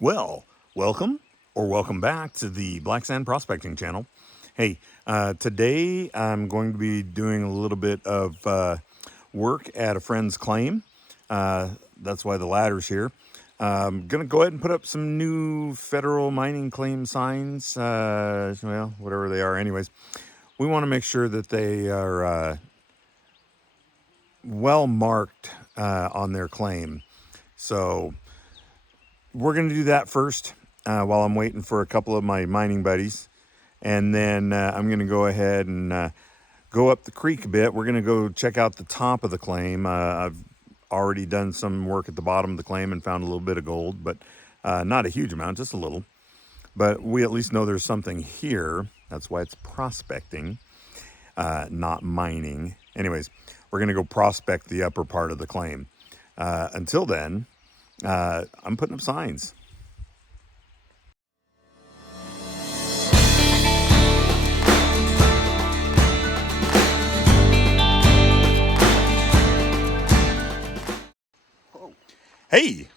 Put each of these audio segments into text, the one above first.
Well, welcome back to the Black Sand Prospecting channel. Hey, today I'm going to be doing a little bit of work at a friend's claim. That's why the ladder's here. I'm going to go ahead and put up some new federal mining claim signs, well, whatever they are anyways. We want to make sure that they are well marked on their claim. So we're going to do that first while I'm waiting for a couple of my mining buddies. And then I'm going to go ahead and go up the creek a bit. We're going to go check out the top of the claim. I've already done some work at the bottom of the claim and found a little bit of gold, but not a huge amount, just a little. But we at least know there's something here. That's why it's prospecting, not mining. Anyways, we're going to go prospect the upper part of the claim. Until then, I'm putting up signs. Hey,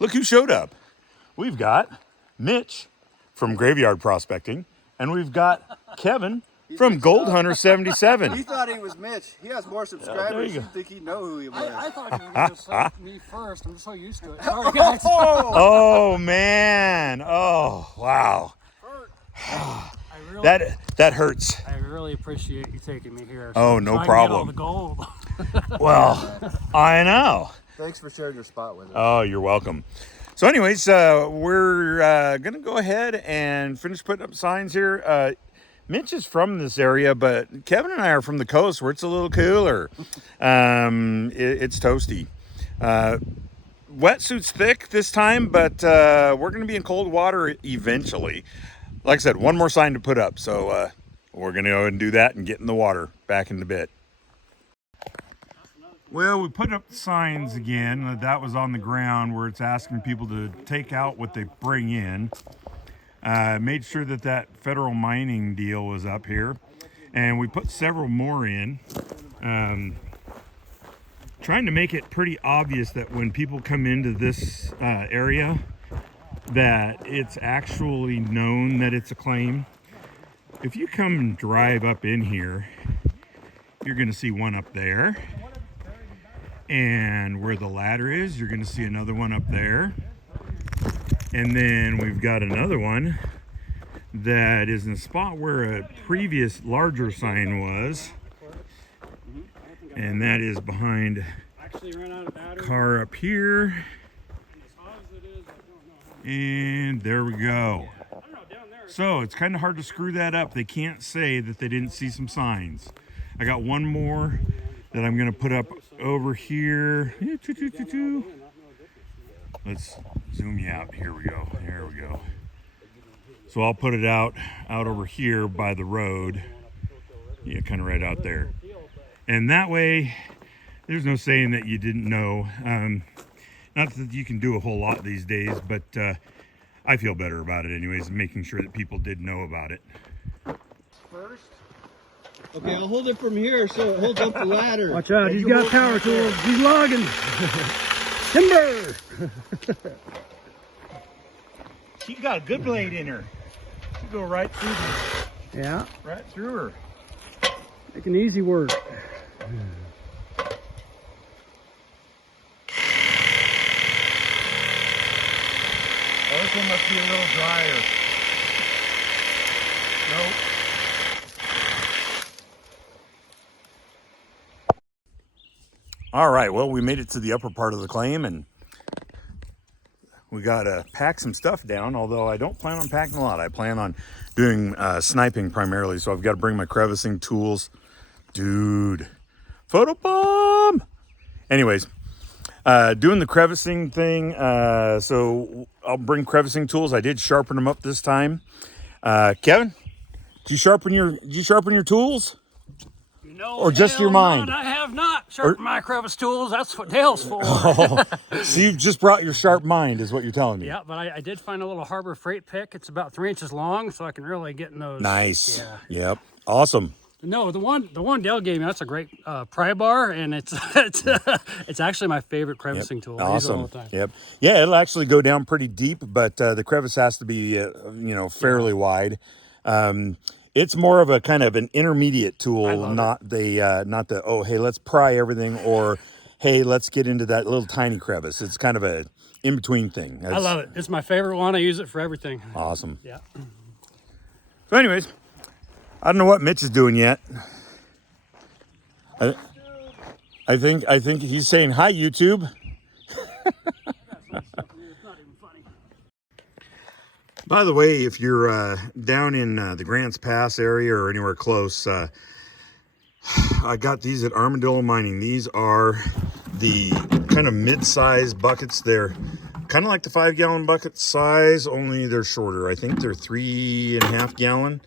look who showed up. We've got Mitch from Graveyard Prospecting, and we've got Kevin from Gold Hunter 77. He thought he was Mitch. He has more subscribers. You'd think he'd know who he was. I thought you were going to say me first. I'm so used to it. Sorry, guys. Oh, man. Oh, wow. That hurts. I really appreciate you taking me here. Oh, no so I problem. can get all the gold. Well, I know. Thanks for sharing your spot with us. Oh, you're welcome. So anyways, we're going to go ahead and finish putting up signs here. Mitch is from this area, but Kevin and I are from the coast where it's a little cooler. It's toasty. Wetsuit's thick this time, but we're going to be in cold water eventually. Like I said, one more sign to put up. So we're going to go ahead and do that and get in the water back in a bit. Well, we put up the signs again. That was on the ground where it's asking people to take out what they bring in. Made sure that federal mining deal was up here. And we put several more in. Trying to make it pretty obvious that when people come into this area, that it's actually known that it's a claim. If you come and drive up in here, you're going to see one up there. And where the ladder is, you're going to see another one up there. And then we've got another one that is in a spot where a previous larger sign was. And that is behind a car up here. And there we go. So it's kind of hard to screw that up. They can't say that they didn't see some signs. I got one more that I'm going to put up over here. Let's zoom you out. Here we go. There we go. So I'll put it out over here by the road. Yeah, kind of right out there. And that way, there's no saying that you didn't know. Not that you can do a whole lot these days, but I feel better about it anyways, making sure that people did know about it. First. Okay, I'll hold it from here so it holds up the ladder. Watch out, he's got power tools. He's logging. Timber! She got a good blade in her. She go right through her. Yeah. Right through her. Making easy work. Oh, this one must be a little drier. Nope. All right, well, we made it to the upper part of the claim, and we got to pack some stuff down, although I don't plan on packing a lot. I plan on doing sniping primarily, so I've got to bring my crevicing tools. Dude, photobomb! Anyways, doing the crevicing thing, so I'll bring crevicing tools. I did sharpen them up this time. Kevin, did you sharpen your tools? No, or just your mind? I have not sharpened my crevice tools. That's what Dale's for. Oh, so you've just brought your sharp mind, is what you're telling me. Yeah, but I did find a little Harbor Freight pick. It's about 3 inches long, so I can really get in those. Nice. Yeah. Yep. Awesome. No, the one Dale gave me, that's a great pry bar, and it's actually my favorite crevicing tool. I use it all Awesome. the time. Yep. Yeah, it'll actually go down pretty deep, but the crevice has to be, fairly wide. It's more of a kind of an intermediate I tool, love not the oh hey let's pry everything or hey let's get into that little tiny crevice. It's kind of a in between thing. I love it. It's my favorite one. I use it for everything. Awesome. Yeah. So, anyways, I don't know what Mitch is doing yet. I think he's saying hi YouTube. By the way, if you're down in the Grants Pass area or anywhere close, I got these at Armadillo Mining. These are the kind of mid-size buckets. They're kind of like the 5-gallon bucket size, only they're shorter. I think they're 3.5 gallon.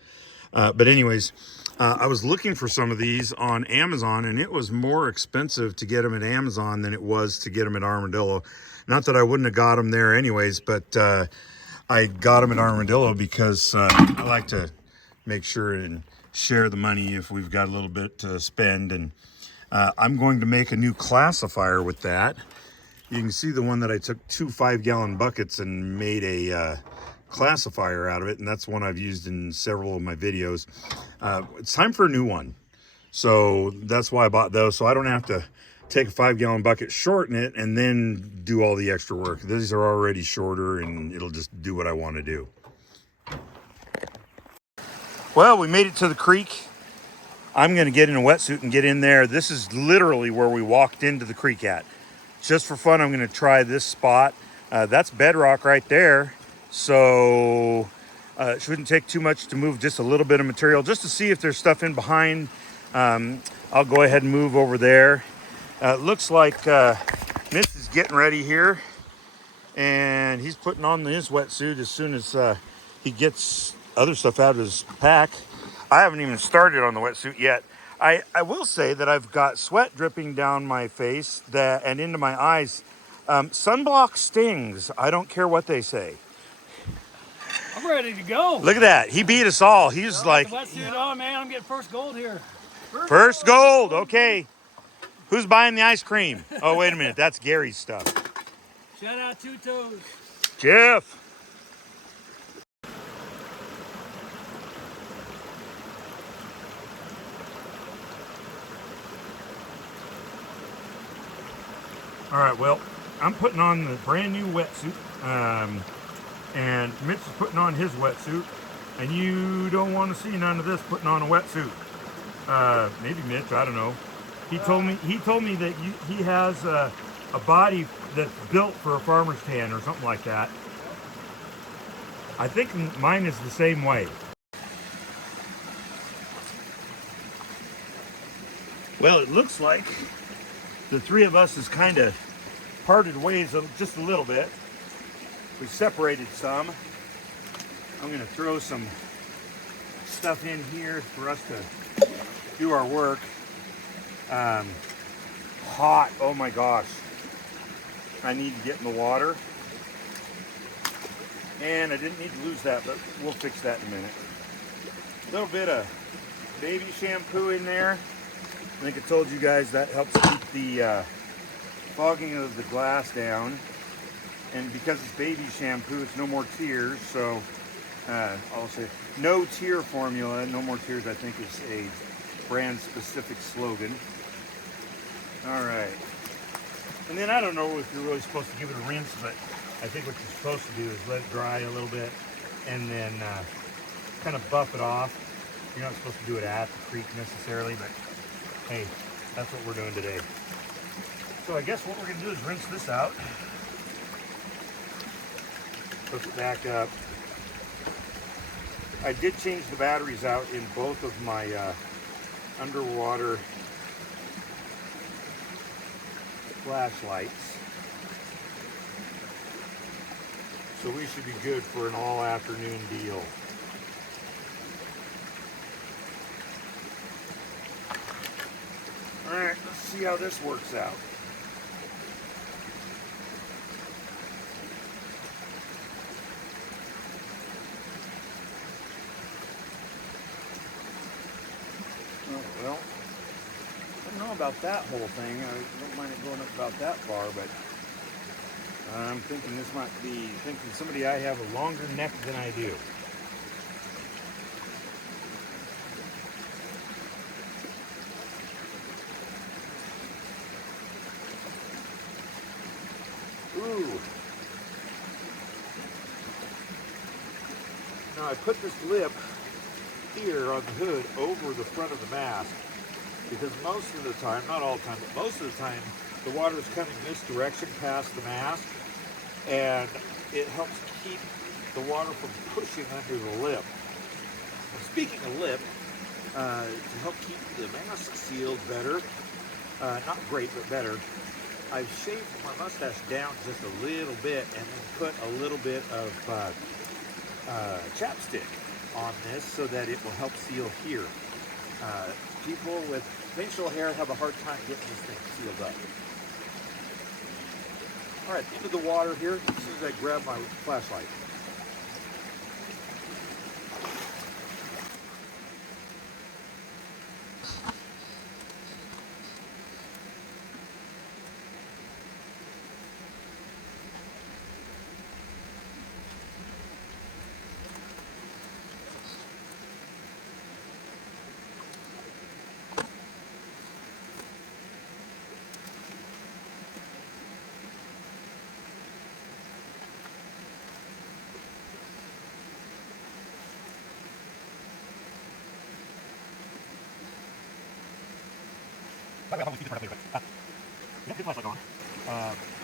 But anyways, I was looking for some of these on Amazon, and it was more expensive to get them at Amazon than it was to get them at Armadillo. Not that I wouldn't have got them there anyways, but I got them at Armadillo because I like to make sure and share the money if we've got a little bit to spend. And I'm going to make a new classifier with that. You can see the one that I took 2 5-gallon buckets and made a classifier out of it, and that's one I've used in several of my videos. It's time for a new one, so that's why I bought those, so I don't have to take a 5-gallon bucket, shorten it, and then do all the extra work. These are already shorter, and it'll just do what I want to do. Well, we made it to the creek. I'm going to get in a wetsuit and get in there. This is literally where we walked into the creek at. Just for fun, I'm going to try this spot. That's bedrock right there. So it shouldn't take too much to move just a little bit of material just to see if there's stuff in behind. I'll go ahead and move over there. It looks like Mitch is getting ready here, and he's putting on his wetsuit as soon as he gets other stuff out of his pack. I haven't even started on the wetsuit yet. I will say that I've got sweat dripping down my face and into my eyes. Sunblock stings. I don't care what they say. I'm ready to go. Look at that. He beat us all. He's like, The wetsuit on, man. I'm getting first gold here. First gold. Okay. Who's buying the ice cream? Oh, wait a minute. That's Gary's stuff. Shout out Two Toes. Jeff. All right, well, I'm putting on the brand new wetsuit, and Mitch is putting on his wetsuit, and you don't want to see none of this putting on a wetsuit. Maybe Mitch, I don't know. He told me that he has a body that's built for a farmer's tan or something like that. I think mine is the same way. Well, it looks like the three of us has kind of parted ways just a little bit. We separated some. I'm going to throw some stuff in here for us to do our work. Hot, oh my gosh. I need to get in the water. And I didn't need to lose that, but we'll fix that in a minute. A little bit of baby shampoo in there. I think I told you guys that helps keep the fogging of the glass down. And because it's baby shampoo, it's no more tears. So I'll say no tear formula. No more tears, I think, is a brand specific slogan. All right. And then I don't know if you're really supposed to give it a rinse, but I think what you're supposed to do is let it dry a little bit and then kind of buff it off. You're not supposed to do it at the creek necessarily, but hey, that's what we're doing today. So I guess what we're going to do is rinse this out. Hook it back up. I did change the batteries out in both of my underwater flashlights. So we should be good for an all afternoon deal. All right, let's see how this works out. about that whole thing. I don't mind it going up about that far, but I'm thinking this might be, thinking somebody I have a longer neck than I do. Ooh. Now I put this lip here on the hood over the front of the mask because most of the time, not all the time, but most of the time, the water is coming this direction past the mask, and it helps keep the water from pushing under the lip. And speaking of lip, to help keep the mask sealed better, not great, but better, I've shaved my mustache down just a little bit and then put a little bit of chapstick on this so that it will help seal here. People with facial hair have a hard time getting this thing sealed up. All right, into the water here as soon as I grab my flashlight.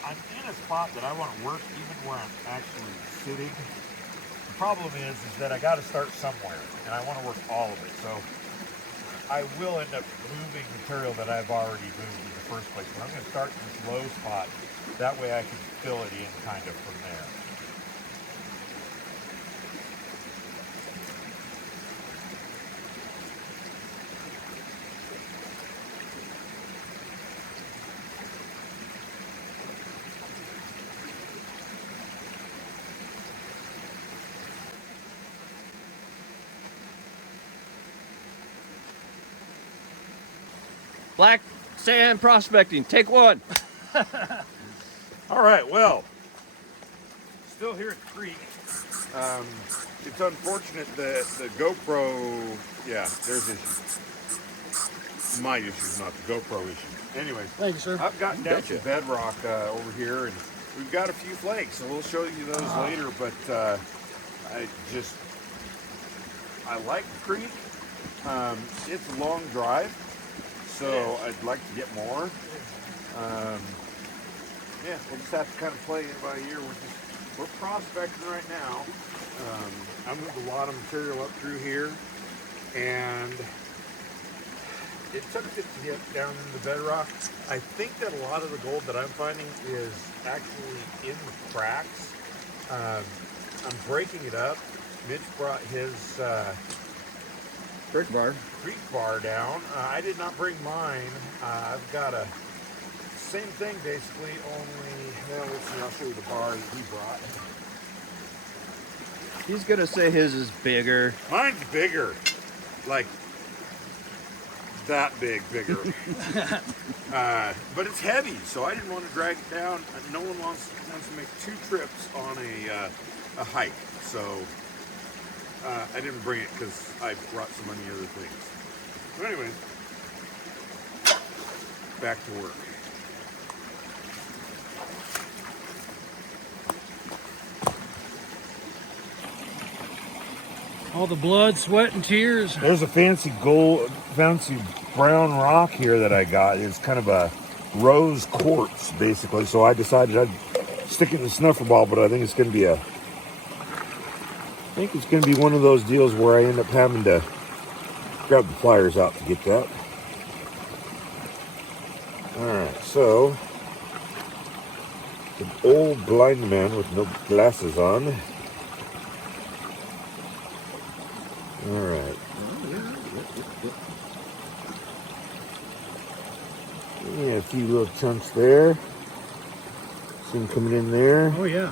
I'm in a spot that I want to work even where I'm actually sitting. The problem is that I got to start somewhere, and I want to work all of it. So I will end up moving material that I've already moved in the first place. But I'm going to start in this low spot. That way I can fill it in kind of from there. Black sand prospecting, take one. All right, well, still here at the creek. It's unfortunate that the GoPro, yeah, there's issues. My issues, not the GoPro issue. Anyways, Thank you, sir. I've gotten down some bedrock over here, and we've got a few flakes, so we'll show you those later. But I like the creek. It's a long drive, so I'd like to get more. Yeah, we'll just have to kind of play it by ear. We're prospecting right now. I moved a lot of material up through here, and it took it to get down into the bedrock. I think that a lot of the gold that I'm finding is actually in the cracks. I'm breaking it up. Mitch brought his Creek bar down. I did not bring mine. I've got a same thing basically, only, well, let's see, I'll show you the bar that he brought. He's gonna say his is bigger. Mine's bigger, like that bigger. But it's heavy, so I didn't want to drag it down. No one wants to make 2 trips on a hike, so I didn't bring it because I brought so many other things. But anyways, back to work. All the blood, sweat, and tears. There's a fancy brown rock here that I got. It's kind of a rose quartz, basically. So I decided I'd stick it in the snuffer ball, but I think it's going to be one of those deals where I end up having to grab the pliers out to get that. All right, so an old blind man with no glasses on. All right. Yeah, a few little chunks there. See them coming in there. Oh, yeah.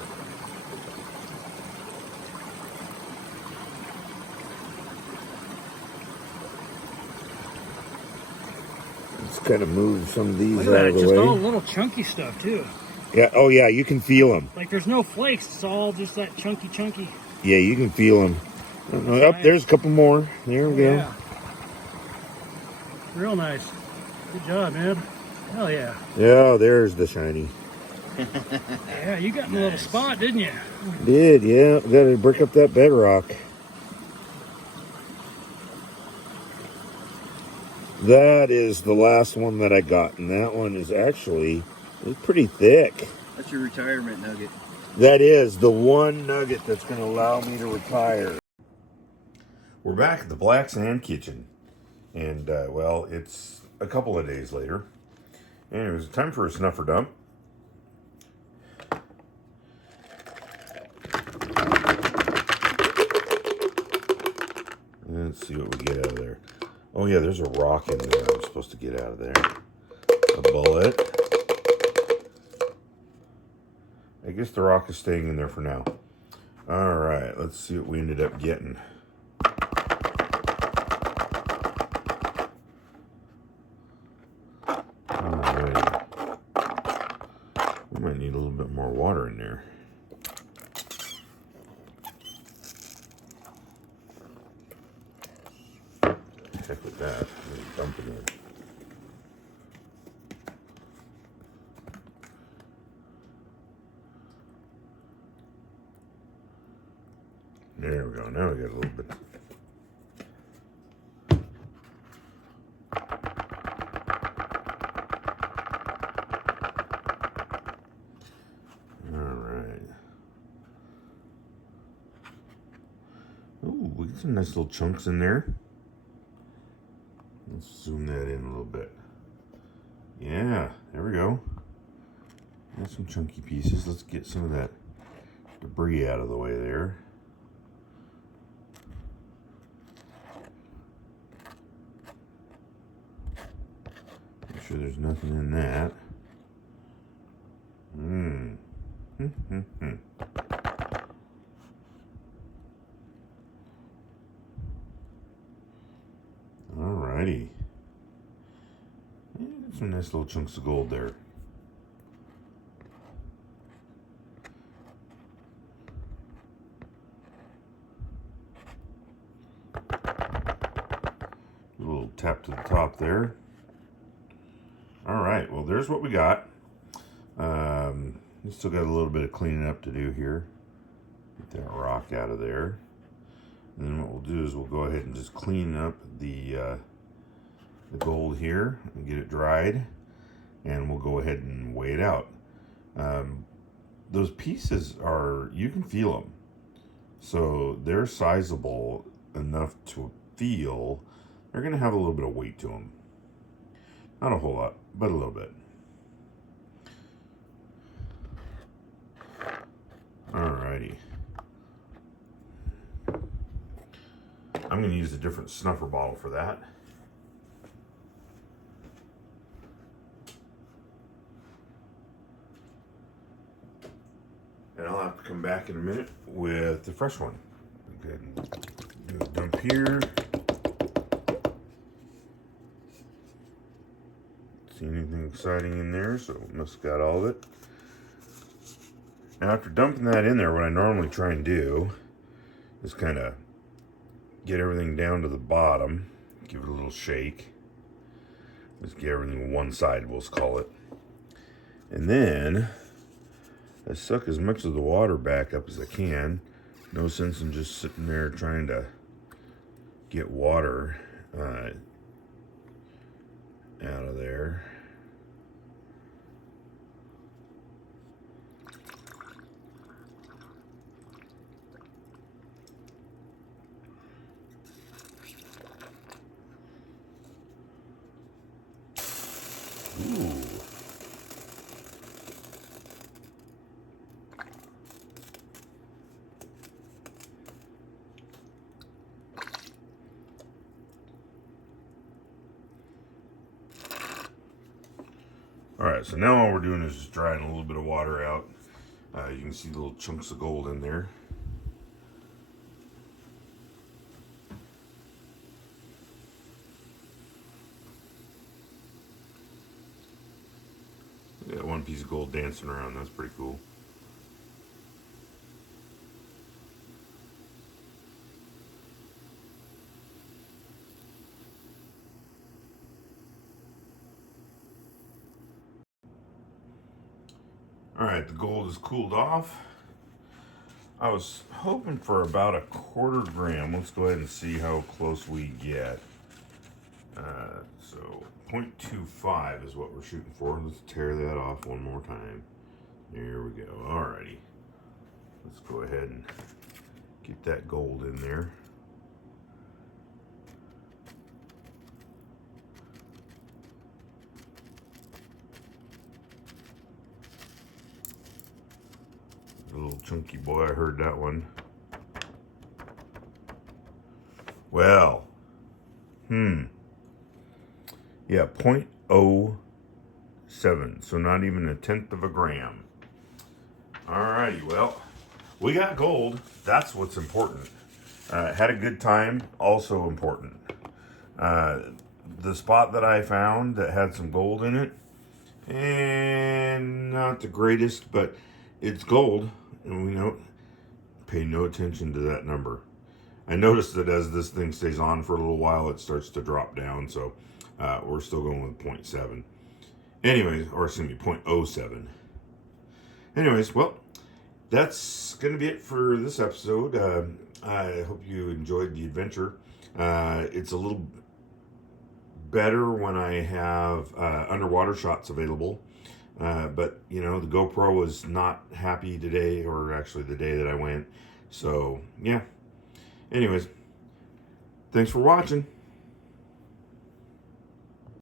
kind of move some of these Look out at of that, the just all way. little chunky stuff too. Yeah, oh yeah, you can feel them. Like there's no flakes, it's all just that chunky. Yeah, you can feel them. Up Nice. there's a couple more. There we go. Yeah. Real nice. Good job, man. Hell yeah. Yeah, there's the shiny. Yeah, you got in a little spot, didn't you? Did, yeah. Got to break up that bedrock. That is the last one that I got, and that one is actually pretty thick. That's your retirement nugget. That is the one nugget that's going to allow me to retire. We're back at the Black Sand Kitchen, and well, it's a couple of days later, and it was time for a snuffer dump. Let's see what we get out of there. Oh yeah, there's a rock in there I'm supposed to get out of there. A bullet. I guess the rock is staying in there for now. All right, let's see what we ended up getting. All right. We might need a little bit more water in there. Heck with that. I'm gonna dump it in. There we go. Now we got a little bit. All right. Ooh, we get some nice little chunks in there. Let's zoom that in a little bit. Yeah, there we go. Got some chunky pieces. Let's get some of that debris out of the way there. Make sure there's nothing in that. Alrighty. Some nice little chunks of gold there. A little tap to the top there. Alright, well there's what we got. We still got a little bit of cleaning up to do here. Get that rock out of there. And then what we'll do is we'll go ahead and just clean up the gold here and get it dried, and we'll go ahead and weigh it out. Those pieces are, you can feel them, so they're sizable enough to feel. They're going to have a little bit of weight to them. Not a whole lot, but a little bit. Alrighty. I'm going to use a different snuffer bottle for that. And I'll have to come back in a minute with the fresh one. Go ahead and do a dump here. See anything exciting in there, so must have got all of it. Now after dumping that in there, what I normally try and do is kind of get everything down to the bottom, give it a little shake. Just get everything one side, we'll call it. And then I suck as much of the water back up as I can. No sense in just sitting there trying to get water out of there. Ooh. Alright, so now all we're doing is just drying a little bit of water out. You can see little chunks of gold in there. round piece of gold dancing around. That's pretty cool. All right, the gold is cooled off. I was hoping for about a 1/4 gram. Let's go ahead and see how close we get. So 0.25 is what we're shooting for. Let's tear that off one more time. There we go. Alrighty. Let's go ahead and get that gold in there. A little chunky boy, I heard that one. Well, yeah, 0.07, so not even 1/10 of a gram. Alrighty, well, we got gold. That's what's important. Had a good time, also important. The spot that I found that had some gold in it, and not the greatest, but it's gold, and we don't pay no attention to that number. I noticed that as this thing stays on for a little while, it starts to drop down, so we're still going with 0.7. Anyways, or excuse me, 0.07. Anyways, well, that's going to be it for this episode. I hope you enjoyed the adventure. It's a little better when I have underwater shots available. But, you know, the GoPro was not happy today, or actually the day that I went. So, yeah. Anyways, thanks for watching.